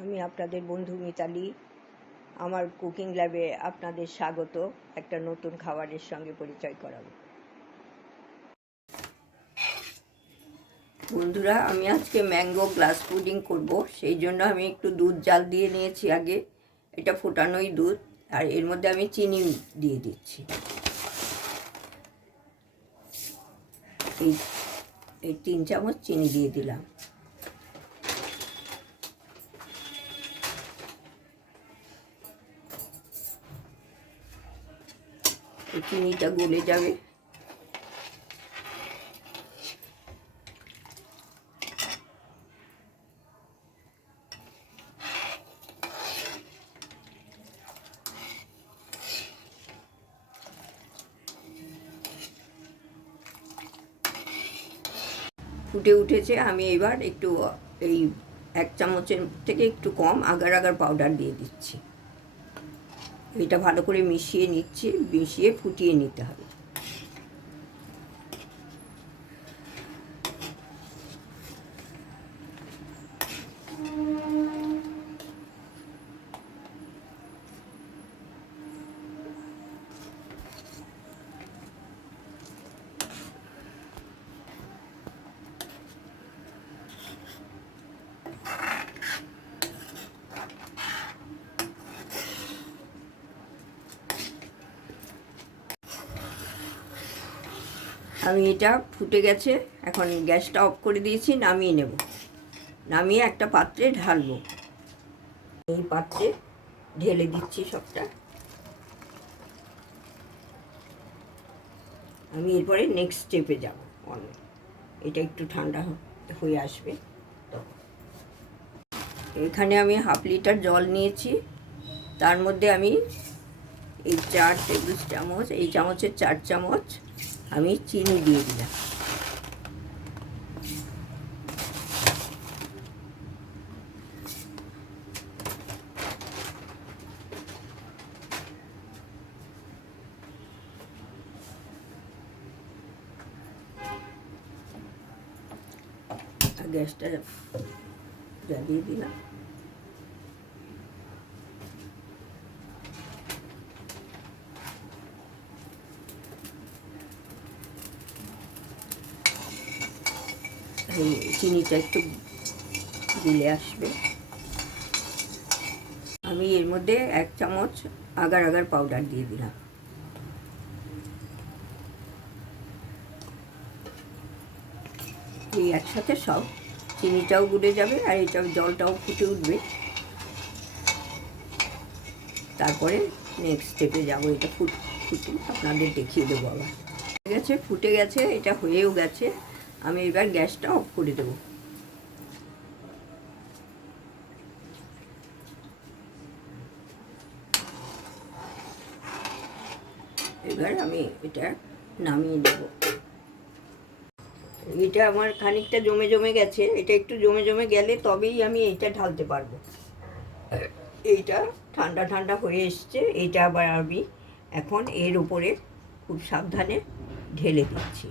আমি আপনাদের বন্ধু মিতালি। আমার কুকিং ল্যাবে আপনাদের স্বাগত। একটা নতুন খাবারের সঙ্গে পরিচয় করাবো। বন্ধুরা, আমি আজকে ম্যাঙ্গো গ্লাস পুডিং করব। সেই জন্য আমি একটু দুধ জাল দিয়ে নিয়েছি আগে। এটা ফোটানোই দুধ, আর এর মধ্যে আমি চিনি দিয়ে দিচ্ছি। এই 3 চামচ চিনি দিয়ে দিলাম। চিনিটা গলে যাবে। ফুটে উঠেছে। আমি এবার একটু এই 1 চামচের থেকে একটু কম আগার আগার পাউডার দিয়ে দিচ্ছি। এটা ভালো করে মিশিয়ে নিচ্ছি, মিশিয়ে ফুটিয়ে নিতে হবে। আমি এটা ফুটে গেছে, এখন গ্যাসটা অফ করে দিয়েছি, নামিয়ে নেব। নামিয়ে একটা পাত্রে ঢালবো। এই পাত্রে ঢেলে দিচ্ছি সবটা। আমি এরপরে নেক্সট স্টেপে যাব। এটা একটু ঠান্ডা হয়ে আসবে। তো এখানে আমি 1/2 লিটার জল নিয়েছি। তার মধ্যে আমি এই 4 টেবিল চামচ, এই চামচের 4 চামচ আমি চিনি দিয়ে দিলাম। গ্যাসটা জ্বালিয়ে দিলাম। এই চিনিটা একটু গলে আসবে। আমি এর মধ্যে 1 চামচ আগার আগার পাউডার দিয়ে দিলাম। এই একসাথে সব চিনিটাও গুলে যাবে, আর এটা জলটাও ফুটে উঠবে। তারপরে নেক্সট স্টেপে যাবো। এটা ফুটে আপনাদের দেখিয়ে দেবো। আবার ফুটে গেছে, এটা হয়েও গেছে। আমি এবার গ্যাসটা অফ করে দেবো। এবার আমি এটা নামিয়ে দেব। এটা আমার খানিকটা জমে জমে গেছে। এটা একটু জমে জমে গেলে তবেই আমি এটা ঢালতে পারবো। এইটা ঠান্ডা ঠান্ডা হয়ে এসছে। এইটা আবার আমি এখন এর উপরে খুব সাবধানে ঢেলে দিচ্ছি।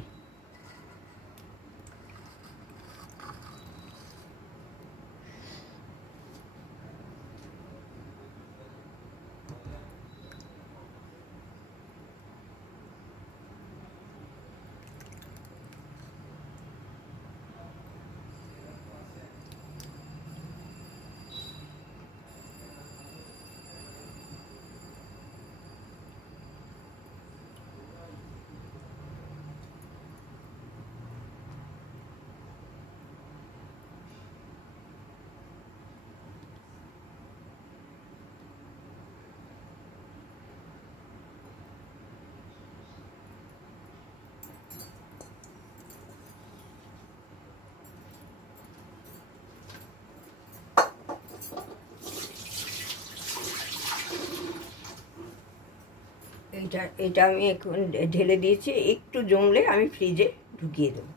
এটা আমি এখন ঢেলে দিয়েছি। একটু জমলে আমি ফ্রিজে ঢুকিয়ে দেবো।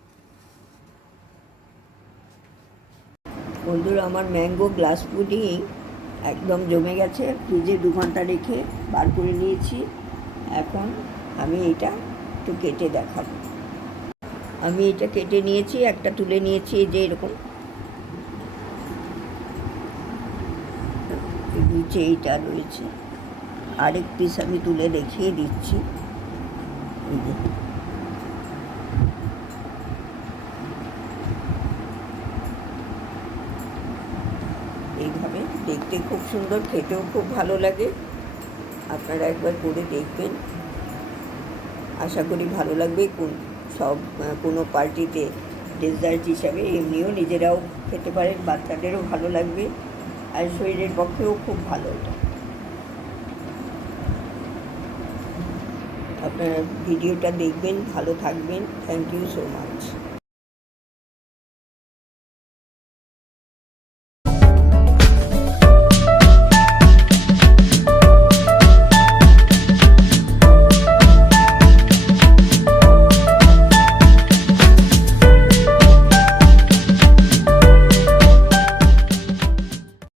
বন্ধুরা, আমার ম্যাঙ্গো গ্লাস পুডিং একদম জমে গেছে। ফ্রিজে 2 ঘন্টা রেখে বার করে নিয়েছি। এখন আমি এটা একটু কেটে দেখাবো। আমি এটা কেটে নিয়েছি, একটা তুলে নিয়েছি, এই যে এরকম। নিচে এইটা রয়েছে। আরেক পিস আমি তুলে দেখিয়ে দিচ্ছি। এই যে এইভাবে দেখতে খুব সুন্দর, খেতেও খুব ভালো লাগে। আপনারা একবার করে দেখবেন, আশা করি ভালো লাগবে। কোনো পার্টিতে ডেজার্ট হিসাবে, এমনিও নিজেরাও খেতে পারেন, বাচ্চাদেরও ভালো লাগবে, আর শরীরের পক্ষেও খুব ভালো এটা। আপনারা ভিডিওটা দেখবেন, ভালো থাকবেন। Thank you so much.